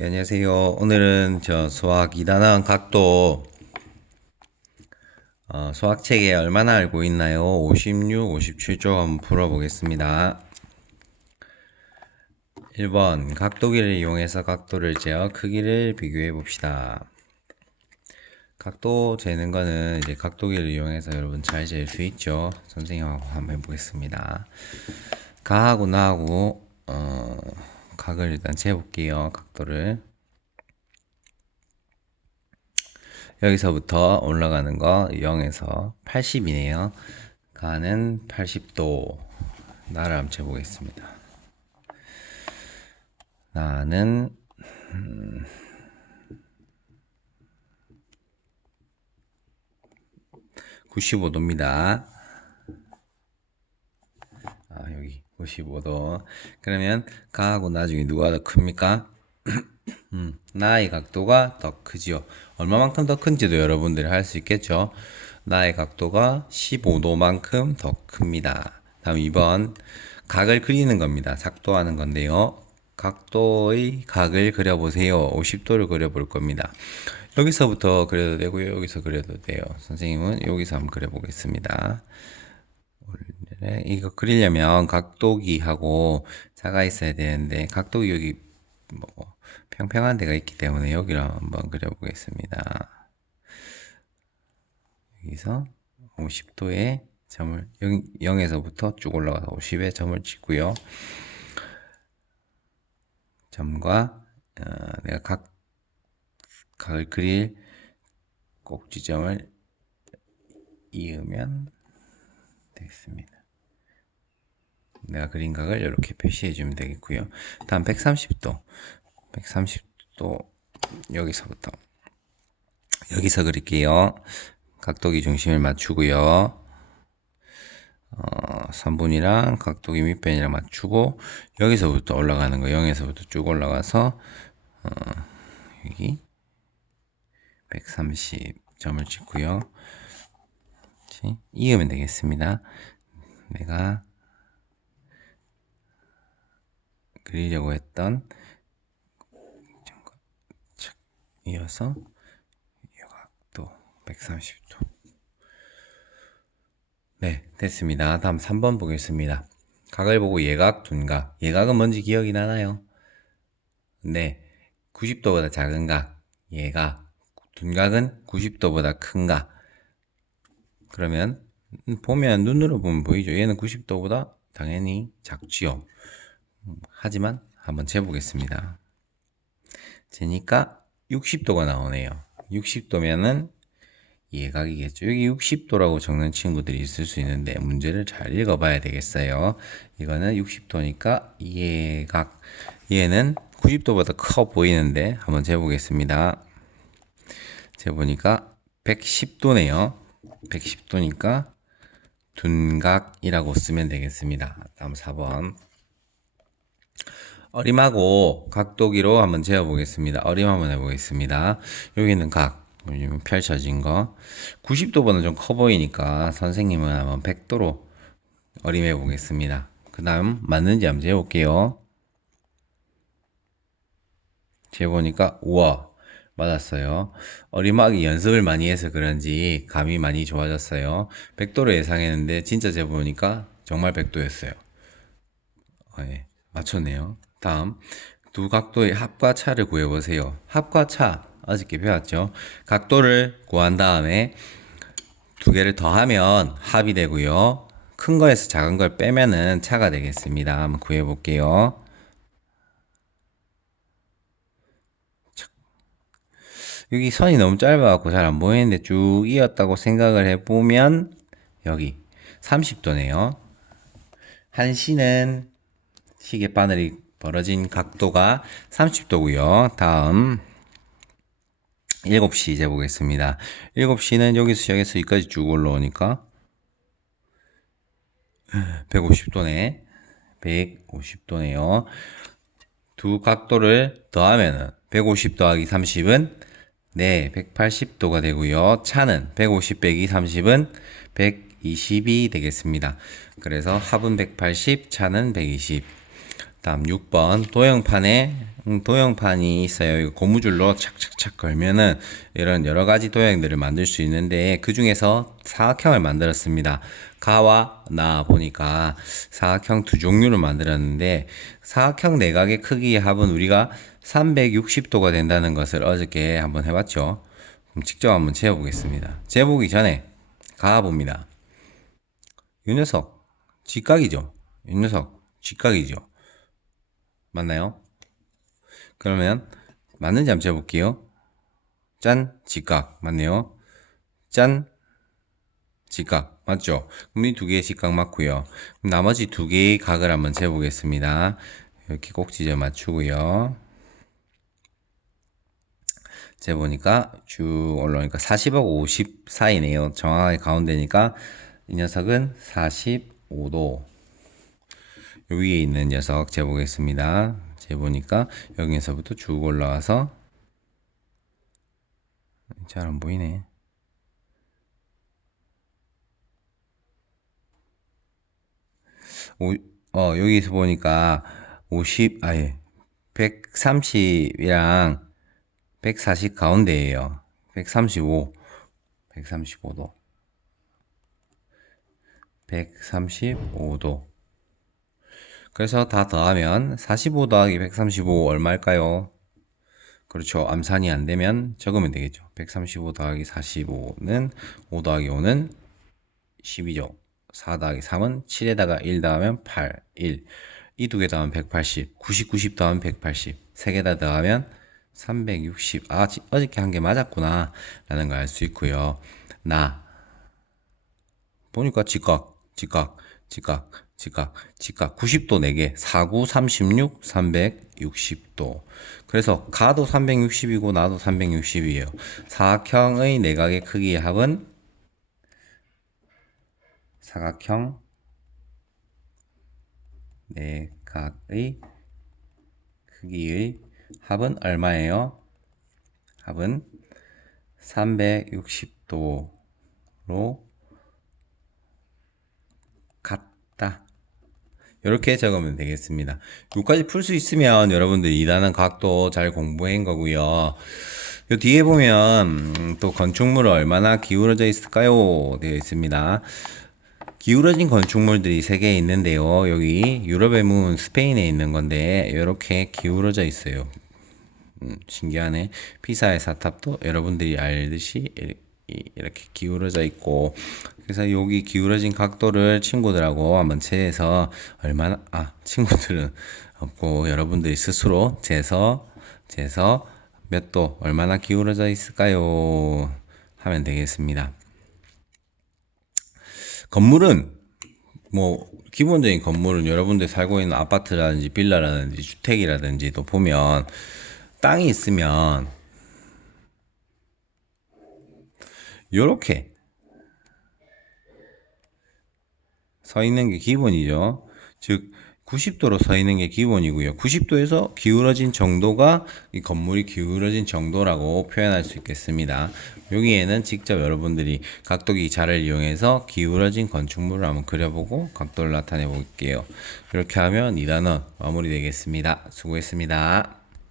예, 안녕하세요. 오늘은 저 수학 2단원 각도 어, 수학책에 얼마나 알고 있나요? 56, 57쪽 한번 풀어보겠습니다. 1번 각도기를 이용해서 각도를 재어 크기를 비교해 봅시다. 각도 재는 거는 이제 각도기를 이용해서 여러분 잘잴수 있죠. 선생님하고 한번 해보겠습니다. 가하고 나하고 어, 각을 일단 재볼게요. 각도를. 여기서부터 올라가는 거 0에서 80이네요. 가는 80도. 나를 한번 재보겠습니다. 나는 음, 95도입니다. 55도. 그러면 가하고 나중에 누가 더 큽니까? 음, 나의 각도가 더 크지요. 얼마만큼 더 큰지도 여러분들이 할 수 있겠죠. 나의 각도가 15도만큼 더 큽니다. 다음 2번. 각을 그리는 겁니다. 작도하는 건데요. 각도의 각을 그려보세요. 50도를 그려볼 겁니다. 여기서부터 그려도 되고요. 여기서 그려도 돼요. 선생님은 여기서 한번 그려보겠습니다. 원래 이거 그리려면 각도기하고 자가 있어야 되는데 각도기 여기 뭐 평평한 데가 있기 때문에 여기로 한번 그려보겠습니다. 여기서 50도에 점을 0, 에서부터쭉 올라가서 50에 점을 찍고요. 점과 어, 내가 각 각을 그릴 꼭지점을 이으면 되겠습니다. 내가 그린 각을 이렇게 표시해 주면 되겠고요. 다음 130도. 130도 여기서부터 여기서 그릴게요. 각도기 중심을 맞추고요. 어, 3분이랑 각도기 밑변이랑 맞추고 여기서부터 올라가는 거 0에서부터 쭉 올라가서 어, 여기 130점을 찍고요. 이으면 되겠습니다. 내가 그리려고 했던 이어서 요각도 130도. 네 됐습니다. 다음 3번 보겠습니다. 각을 보고 예각 둔각 예각은 뭔지 기억이 나나요? 네 90도보다 작은 각 예각 둔각은 90도보다 큰 각 그러면 음, 보면 눈으로 보면 보이죠? 얘는 90도보다 당연히 작지요 하지만 한번 재보겠습니다. 재니까 60도가 나오네요. 60도면은 예각이겠죠. 여기 60도라고 적는 친구들이 있을 수 있는데 문제를 잘 읽어봐야 되겠어요. 이거는 60도니까 예각. 얘는 90도보다 커 보이는데 한번 재보겠습니다. 재보니까 110도네요. 110도니까 둔각이라고 쓰면 되겠습니다. 다음 4번. 어림하고 각도기로 한번 재어 보겠습니다. 어림 한번 해보겠습니다. 여기는 각, 요즘 펼쳐진 거. 90도보다 좀커 보이니까 선생님은 한번 100도로 어림해 보겠습니다. 그 다음 맞는지 한번 재볼게요. 재보니까 우와 맞았어요. 어림하기 연습을 많이 해서 그런지 감이 많이 좋아졌어요. 100도로 예상했는데 진짜 재보니까 정말 100도였어요. 네, 맞췄네요. 다음 두 각도의 합과 차를 구해보세요. 합과 차 어저께 배웠죠. 각도를 구한 다음에 두 개를 더하면 합이 되고요. 큰 거에서 작은 걸 빼면은 차가 되겠습니다. 한번 구해볼게요. 여기 선이 너무 짧아갖고 잘 안 보이는데 쭉 이었다고 생각을 해보면 여기 30도네요. 한시는 시계 바늘이 벌어진 각도가 30도고요. 다음 7시 이제 보겠습니다. 7시는 여기서 시작해서 여기까지 쭉 올라오니까 150도네. 150도네요. 두 각도를 더하면은 150 더하기 30은 네, 180도가 되고요. 차는 150 빼기 30은 120이 되겠습니다. 그래서 합은 180, 차는 120. 다음 6번 도형판에 음, 도형판이 있어요. 고무줄로 착착착 걸면은 이런 여러 가지 도형들을 만들 수 있는데 그 중에서 사각형을 만들었습니다. 가와 나 보니까 사각형 두 종류를 만들었는데 사각형 내각의 크기의 합은 우리가 360도가 된다는 것을 어저께 한번 해봤죠. 그럼 직접 한번 재어보겠습니다. 재보기 전에 가 봅니다. 이 녀석 직각이죠. 이 녀석 직각이죠. 맞나요? 그러면 맞는지 한번 재볼게요. 짠 직각 맞네요. 짠 직각 맞죠? 그럼 이 두 개의 직각 맞고요. 그럼 나머지 두 개의 각을 한번 재보겠습니다. 이렇게 꼭지점 맞추고요. 재보니까 쭉 올라오니까 40하고 50 사이네요. 정확하게 가운데니까 이 녀석은 45도. 요 위에 있는 녀석 재보겠습니다. 재보니까 여기서부터 쭉 올라와서 잘 안 보이네. 오, 어, 여기서 보니까 50, 아예 130이랑 140 가운데에요. 135, 135도. 135도. 그래서 다 더하면 45 더하기 135 얼마일까요? 그렇죠. 암산이 안 되면 적으면 되겠죠. 135 더하기 45는 5 더하기 5는 12죠. 4 더하기 3은 7에다가 1 더하면 8, 1. 이 두 개 더하면 180, 90, 90 더하면 180. 세 개 다 더하면 360. 아, 지- 어저께 한게 맞았구나. 라는 걸 알 수 있고요. 나. 보니까 직각, 직각, 직각, 직각, 직각. 90도 4개. 49, 36, 360도. 그래서 가도 360이고 나도 360이에요. 사각형의 내각의 크기의 합은 사각형 내각의 크기의 합은 얼마예요? 합은 360도로 같다. 이렇게 적으면 되겠습니다. 여기까지 풀 수 있으면 여러분들 이단은 각도 잘 공부한 거고요. 요 뒤에 보면 음, 또 건축물은 얼마나 기울어져 있을까요? 되어 있습니다. 기울어진 건축물들이 세 개 있는데요. 여기 유럽의 문 스페인에 있는 건데 이렇게 기울어져 있어요. 음, 신기하네. 피사의 사탑도 여러분들이 알듯이 이렇게 기울어져 있고 그래서 여기 기울어진 각도를 친구들하고 한번 재서 얼마나 아 친구들은 없고 여러분들이 스스로 재서 재서 몇 도 얼마나 기울어져 있을까요? 하면 되겠습니다. 건물은 뭐 기본적인 건물은 여러분들 살고 있는 아파트라든지 빌라라든지 주택이라든지 또 보면 땅이 있으면 요렇게 서 있는 게 기본이죠. 즉 90도로 서 있는 게 기본이고요. 90도에서 기울어진 정도가 이 건물이 기울어진 정도라고 표현할 수 있겠습니다. 여기에는 직접 여러분들이 각도기 자를 이용해서 기울어진 건축물을 한번 그려보고 각도를 나타내 볼게요. 이렇게 하면 이 단원 마무리되겠습니다. 수고했습니다.